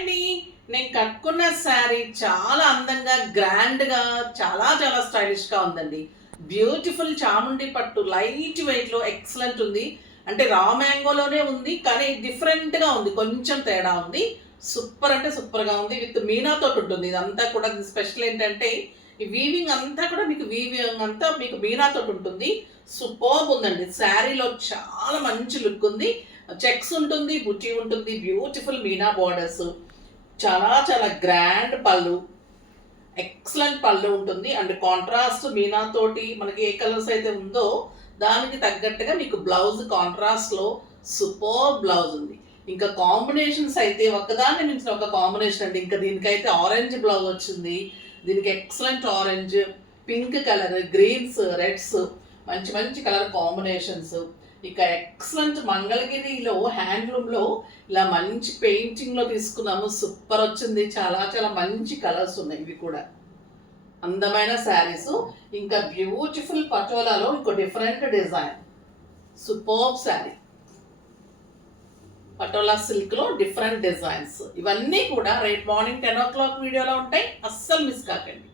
అండి నేను కట్టుకున్న శారీ చాలా అందంగా గ్రాండ్గా చాలా చాలా స్టైలిష్గా ఉందండి. బ్యూటిఫుల్ చాముండి పట్టు లైట్ వెయిట్లో ఎక్సలెంట్ ఉంది. అంటే రా మ్యాంగోలోనే ఉంది కానీ డిఫరెంట్గా ఉంది, కొంచెం తేడా ఉంది. సూపర్ అంటే సూపర్గా ఉంది. విత్ మీనాతో ఉంటుంది. ఇదంతా కూడా స్పెషల్ ఏంటంటే ఈ వీవింగ్ అంతా కూడా మీకు వీవింగ్ అంతా మీకు మీనాతో ఉంటుంది. సూపర్బ్ ఉందండి. శారీలో చాలా మంచి లుక్ ఉంది. చెక్స్ ఉంటుంది, బుట్టి ఉంటుంది, బ్యూటిఫుల్ మీనా బార్డర్స్, చాలా చాలా గ్రాండ్ పళ్ళు, ఎక్సలెంట్ పళ్ళు ఉంటుంది. అండ్ కాంట్రాస్ట్ మీనా తోటి మనకి ఏ కలర్స్ అయితే ఉందో దానికి తగ్గట్టుగా మీకు బ్లౌజ్ కాంట్రాస్ట్లో సూపర్ బ్లౌజ్ ఉంది. ఇంకా కాంబినేషన్స్ అయితే ఒకదాన్ని మించిన ఒక కాంబినేషన్ అండి. ఇంకా దీనికైతే ఆరెంజ్ బ్లౌజ్ వచ్చింది. దీనికి excellent orange, pink colour, greens, reds, మంచి మంచి కలర్ కాంబినేషన్స్. ఇక ఎక్సలెంట్ మంగళగిరిలో హ్యాండ్లూమ్లో ఇలా మంచి పెయింటింగ్లో తీసుకున్నాము. సూపర్ వచ్చింది. చాలా చాలా మంచి కలర్స్ ఉన్నాయి. ఇవి కూడా అందమైన శారీస్. ఇంకా బ్యూటిఫుల్ పటోలాలో ఇంకో different design, super sari. Patola సిల్క్లో డిఫరెంట్ డిజైన్స్. ఇవన్నీ కూడా రేపు మార్నింగ్ 10 o'clock వీడియోలో ఉంటాయి. అస్సలు మిస్ కాకండి.